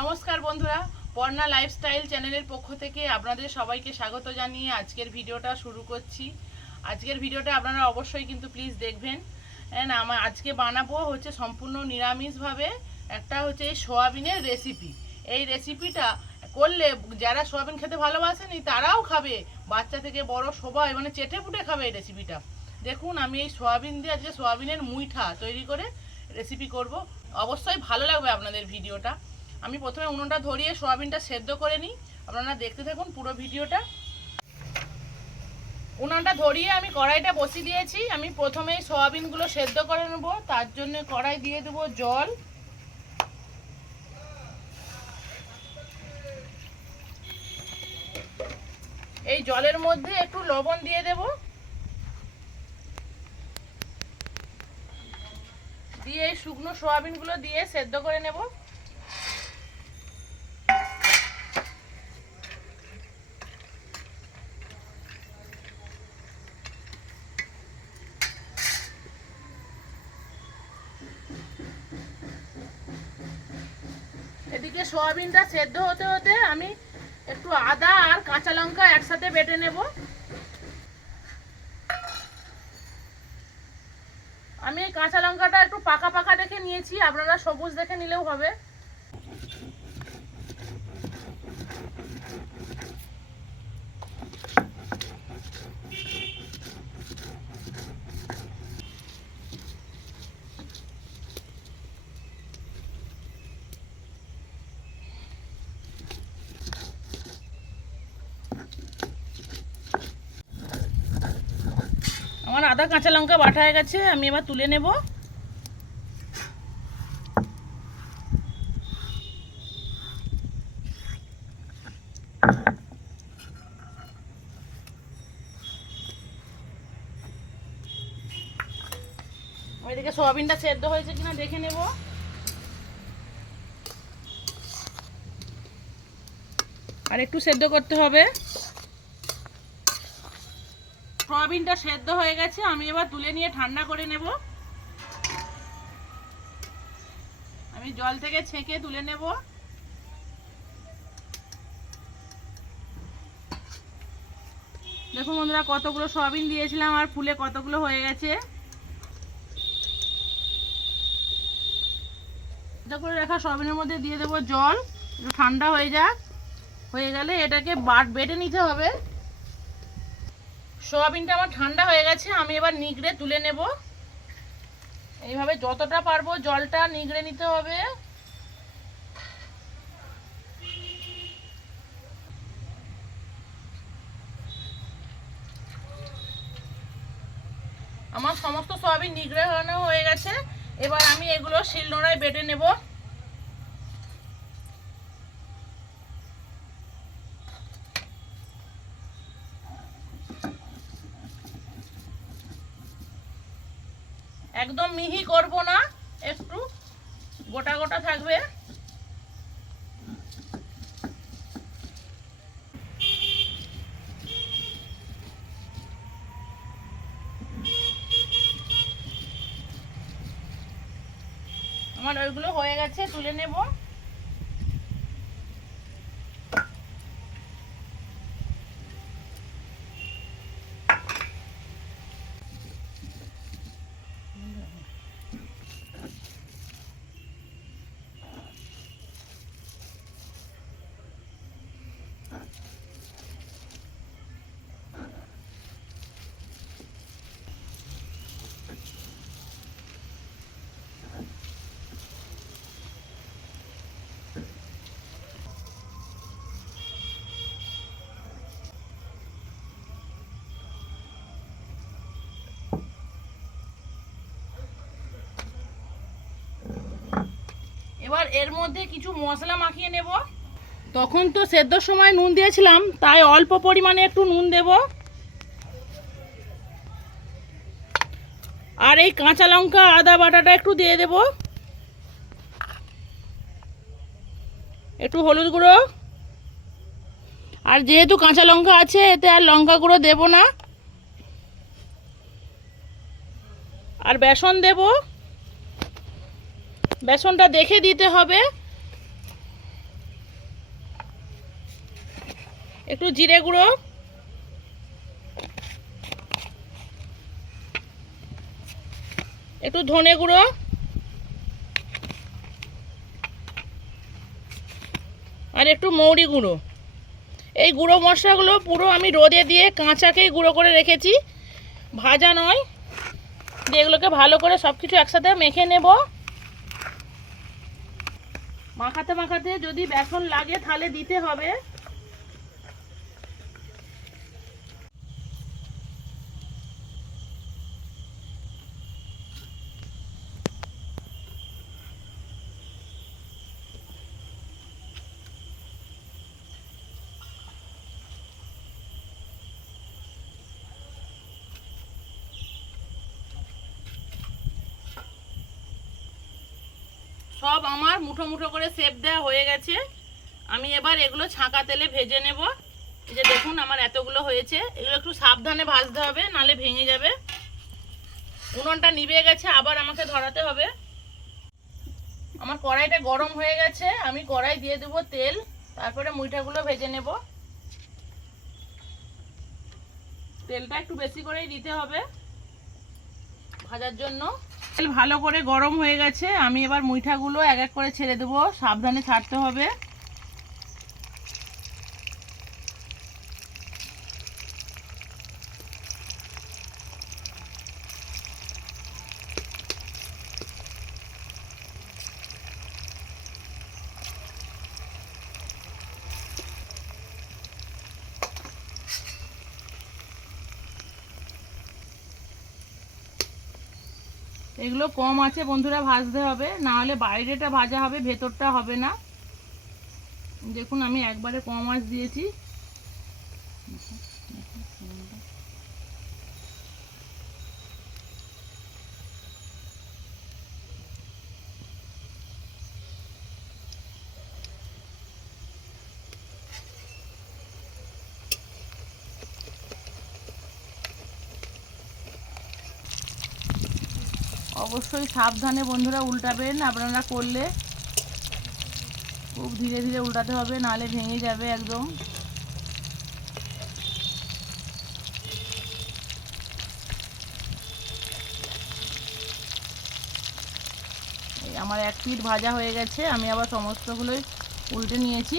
নমস্কার বন্ধুরা, পর্ণা লাইফস্টাইল চ্যানেলের পক্ষ থেকে আপনাদের সবাইকে স্বাগত জানিয়ে আজকের ভিডিওটা শুরু করছি। আজকের ভিডিওটা আপনারা অবশ্যই কিন্তু প্লিজ দেখবেন। আমার আজকে বানাবো হচ্ছে সম্পূর্ণ নিরামিষভাবে একটা হচ্ছে এই সোয়াবিনের রেসিপি। এই রেসিপিটা করলে যারা সোয়াবিন খেতে ভালোবাসেনি তারাও খাবে, বাচ্চা থেকে বড় সবাই মানে চেটে পুটে খাবে এই রেসিপিটা। দেখুন আমি এই সোয়াবিন দিয়ে আজকে সোয়াবিনের মুইঠা তৈরি করে রেসিপি করব। অবশ্যই ভালো লাগবে আপনাদের ভিডিওটা। আমি প্রথমে উনুনটা ধরিয়ে সোয়াবিনটা সেদ্ধ করে নিই, আপনারা দেখতে থাকুন পুরো ভিডিওটা। উনুনটা ধরিয়ে আমি কড়াইটা বসিয়ে দিয়েছি। আমি প্রথমে সোয়াবিনগুলো সেদ্ধ করে নেব, তার জন্য কড়াই দিয়ে দেবো জল। এই জলের মধ্যে একটু লবণ দিয়ে দেব, দিয়ে এই শুকনো সোয়াবিনগুলো দিয়ে সেদ্ধ করে নেব। এদিকে সোয়াবিনটা সেদ্ধ হতে হতে আমি একটু আদা আর কাঁচা লঙ্কা একসাথে বেটে নেব। আমি এই কাঁচা লঙ্কাটা একটু পাকা পাকা দেখে নিয়েছি, আপনারা সবুজ দেখে নিলেও হবে। আমার আদা কাঁচা লঙ্কা বাটা হয়ে গেছে, আমি এবার তুলে নেব। ওইদিকে সোয়াবিনটা সেদ্ধ হয়েছে কিনা দেখে নেব। আর একটু সেদ্ধ করতে হবে। সোয়াবিনটা সেদ্ধ হয়ে গেছে, আমি এবার তুলে নিয়ে ঠান্ডা করে নেব। আমি জল থেকে ছেঁকে তুলে নেব। দেখুন বন্ধুরা, কতগুলো সোয়াবিন দিয়েছিলাম আর ফুলে কতগুলো হয়ে গেছে। এটা করে রাখা সোয়াবিনের মধ্যে দিয়ে দেবো জল, একটু ঠান্ডা হয়ে যাক। হয়ে গেলে এটাকে বেটে নিতে হবে। সোয়াবিনটা আমার ঠান্ডা হয়ে গেছে, আমি এবার নিগড়ে তুলে নেব। এইভাবে যতটা পারবো জলটা নিগড়ে নিতে হবে। আমার সমস্ত সোয়াবিন নিগড়ে হয়ে গেছে। এবার আমি এগুলো শিলনোড়ায় বেটে নেব। একদম মিহি করব না, একটু গোটা গোটা থাকবে। আমার ওইগুলো হয়ে গেছে, তুলে নেব। এবার এর মধ্যে কিছু মশলা মাখিয়ে নেব। তখন তো সেদ্ধর সময় নুন দিয়েছিলাম, তাই অল্প পরিমাণে একটু নুন দেব। আর এই কাঁচা লঙ্কা আদা বাটাটা একটু দিয়ে দেব। একটু হলুদ গুঁড়ো, আর যেহেতু কাঁচা লঙ্কা আছে এতে আর লঙ্কা গুঁড়ো দেব না। আর বেসন দেব, বেসনটা দেখে দিতে হবে। একটু জিরে গুঁড়ো, একটু ধনে গুঁড়ো, আর একটু মৌরি গুঁড়ো। এই গুঁড়ো মশলাগুলো পুরো আমি রোদে দিয়ে কাঁচাকেই গুঁড়ো করে রেখেছি, ভাজা নয়। দিয়ে এগুলোকে ভালো করে সব কিছু একসাথে মেখে নেব। মাখাতে মাখাতে যদি বেসন লাগে তাহলে দিতে হবে। সব আমার মুঠো মুঠো করে শেপ দেওয়া হয়ে গেছে। আমি এবার এগুলো ছাঁকা তেলে ভেজে নেব। এই যে দেখুন আমার এতগুলো হয়েছে। এগুলো একটু সাবধানে ভাজতে হবে, নালে ভেঙে যাবে। উনুনটা নিভে গেছে, আবার আমাকে ধরাতে হবে। আমার কড়াইটা গরম হয়ে গেছে, আমি কড়াই দিয়ে দেব তেল, তারপরে মুইঠাগুলো ভেজে নেব। তেলটা একটু বেশি করেই দিতে হবে ভাজার জন্য। তেল ভালো করে গরম হয়ে গেছে, আমি এবার মুইঠাগুলো এক এক করে ছেড়ে দেবো, সাবধানে ছাড়তে হবে। এগুলো কম আছে বন্ধুরা ভাজতে হবে, না হলে বাইরেটা ভাজা হবে, ভেতরটা হবে না। দেখুন আমি একবারে কম আঁচ দিয়েছি। অবশ্যই সাবধানে বন্ধুরা উল্টাবেন, আপনারা করলে খুব ধীরে ধীরে উল্টাতে হবে, নাহলে ভেঙে যাবে একদম। আমার এক পিঠ ভাজা হয়ে গেছে, আমি আবার সমস্তগুলোই উল্টে নিয়েছি।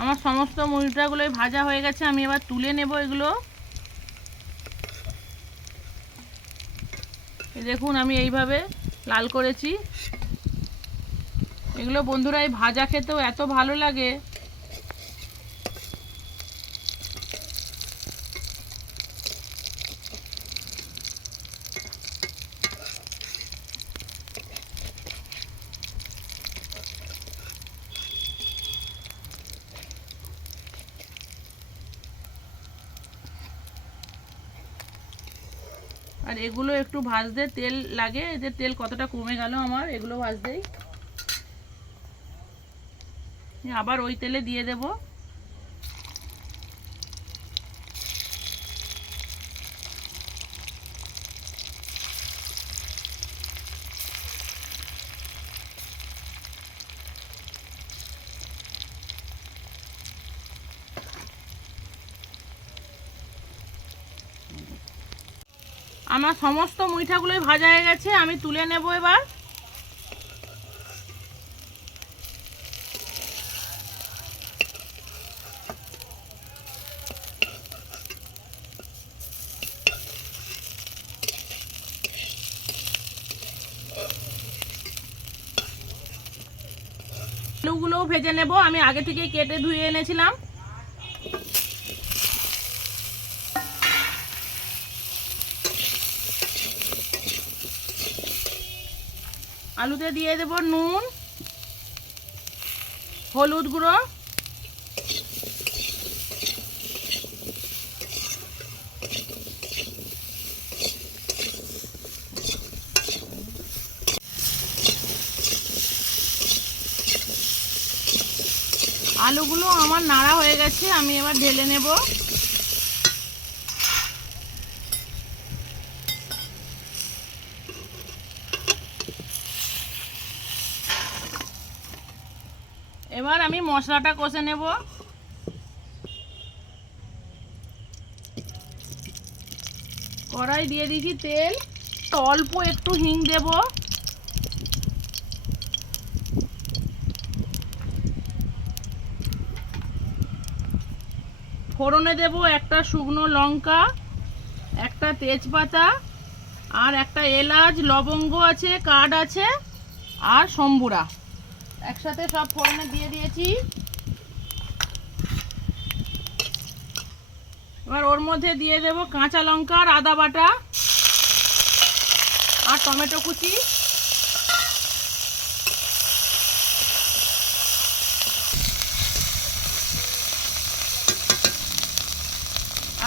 আমার সমস্ত মুড়িটাগুলোই ভাজা হয়ে গেছে, আমি এবার তুলে নেব এগুলো। দেখুন আমি এইভাবে লাল করেছি। এগুলো বন্ধুরা এই ভাজা খেতেও এত ভালো লাগে। আর এগুলো একটু ভাজতে তেল লাগে, এদের তেল কতটা কমে গেল আমার এগুলো ভাজতেই। আবার ওই তেলে দিয়ে দেব। আমার সমস্ত মুইঠাগুলোই ভাজা হয়ে গেছে, আমি তুলে নেব এবার। আলুগুলোও ভেজে নেব, আমি আগে থেকে কেটে ধুয়ে এনেছিলাম। আলুতে দিয়ে দেব নুন, হলুদ গুঁড়ো, আলুগুলো আমার নাড়া হয়ে গেছে, আমি এবার ঢেলে নেব। এবার আমি মশলাটা কষে নেব। কড়াই দিয়ে দিয়েছি তেল, অল্প একটু হিং দেব, ফোড়নে দেব একটা শুকনো লঙ্কা, একটা তেজপাতা, আর একটা এলাচ, লবঙ্গ আছে, কাঠ আছে, আর সম্বুরা একসাথে সব ফোড়নে দিয়ে দিয়েছি। এবার ওর মধ্যে দিয়ে দেব কাঁচা লঙ্কা আর আদা বাটা আর টমেটো কুচি।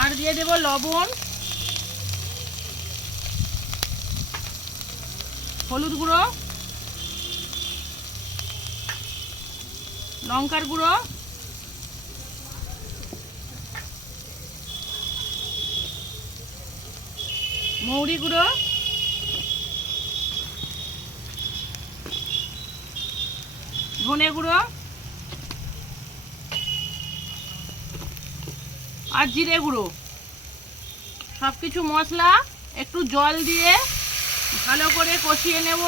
আর দিয়ে দেব লবণ, হলুদ গুঁড়ো, লঙ্কার গুঁড়ো, মৌরি গুঁড়ো, ধনে গুঁড়ো আর জিরে গুঁড়ো। সব কিছু মশলা একটু জল দিয়ে ভালো করে কষিয়ে নেব।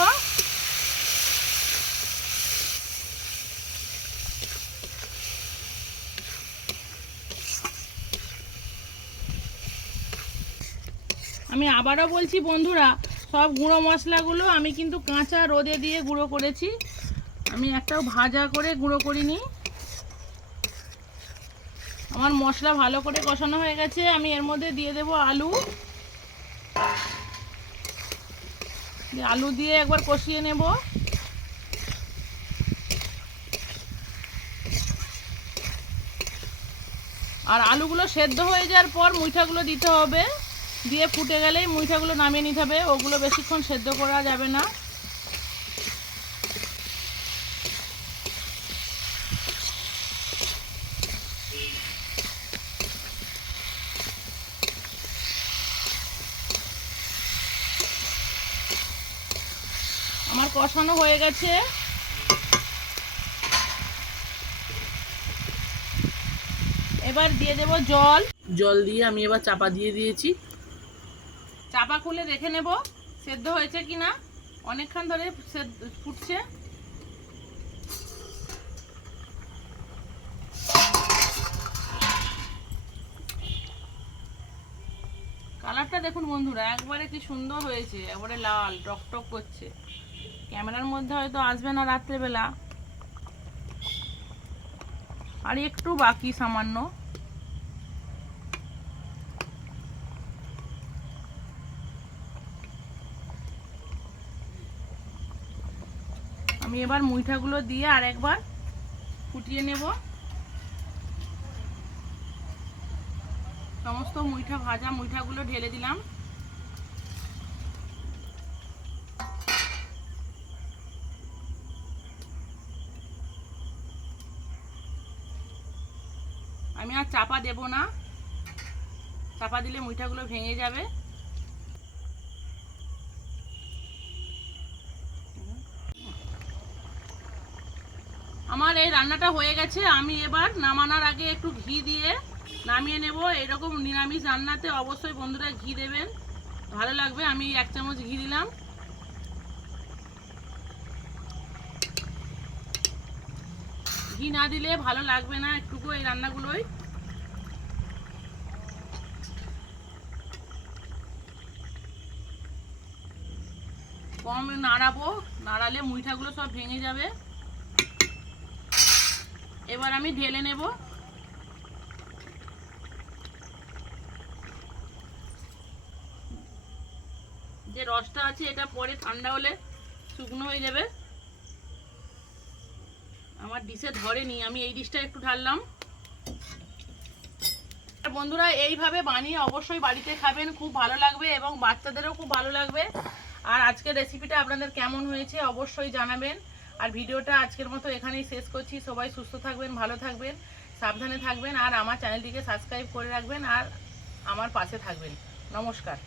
আমি আবারও বলছি বন্ধুরা, সব গুঁড়ো মশলাগুলো আমি কিন্তু কাঁচা রোদে দিয়ে গুঁড়ো করেছি, আমি একটাও ভাজা করে গুঁড়ো করিনি। আমার মশলা ভালো করে কষানো হয়ে গেছে, আমি এর মধ্যে দিয়ে দেব আলু। আলু দিয়ে একবার কষিয়ে নেব। আর আলুগুলো সেদ্ধ হয়ে যাওয়ার পর মুইঠাগুলো দিতে হবে, দিয়ে ফুটে গেলেই মুইঠাগুলো নামিয়ে নিতে হবে, ওগুলো বেশিক্ষণ সেদ্ধ করা যাবে না। আমার কষানো হয়ে গেছে। এবার দিয়ে দেব জল। জল দিয়ে আমি এবার চাপা দিয়ে দিয়েছি। চাপা খুলে দেখে নেব সেদ্ধ হয়েছে কিনা। অনেকক্ষণ ধরে ফুটছে। কালারটা দেখুন বন্ধুরা, একবারে কি সুন্দর হয়েছে, একবারে লাল টকটক করছে। ক্যামেরার মধ্যে হয়তো আসবে না রাত্রেবেলা, আর একটু বাকি সামান্য। আমি এবার মুইঠাগুলো দিয়ে আরেকবার ফুটিয়ে নেব। সমস্ত মুইঠা ভাজা মুইঠাগুলো ঢেলে দিলাম। আমি আর চাপা দেব না, চাপা দিলে মুইঠাগুলো ভেঙে যাবে। আমার এই রান্নাটা হয়ে গেছে। আমি এবার নামানোর আগে একটু ঘি দিয়ে নামিয়ে নেব। এরকম নিরামিষ রান্নাতে অবশ্যই বন্ধুরা ঘি দেবেন, ভালো লাগবে। আমি 1 চামচ ঘি দিলাম। ঘি না দিলে ভালো লাগবে না একটুকু এই রান্নাগুলোই। কম নাড়াবো, নাড়ালে মুইঠাগুলো সব ভেঙে যাবে। এবার আমি ঢেলে নেব। যে রসটা আছে এটা পরে ঠান্ডা হলে শুকনো হয়ে যাবে। আমার ডিশে ধরেনি, আমি এই ডিশটা একটু ঢাললাম। বন্ধুরা এইভাবে বানিয়ে অবশ্যই বাড়িতে খাবেন, খুব ভালো লাগবে এবং বাচ্চাদেরও খুব ভালো লাগবে। আর আজকের রেসিপিটা আপনাদের কেমন হয়েছে অবশ্যই জানাবেন। আর ভিডিওটা আজকের মতো এখানেই শেষ করছি। সবাই সুস্থ থাকবেন, ভালো থাকবেন, সাবধানে থাকবেন, আর আমার চ্যানেলটিকে সাবস্ক্রাইব করে রাখবেন আর আমার পাশে থাকবেন। নমস্কার।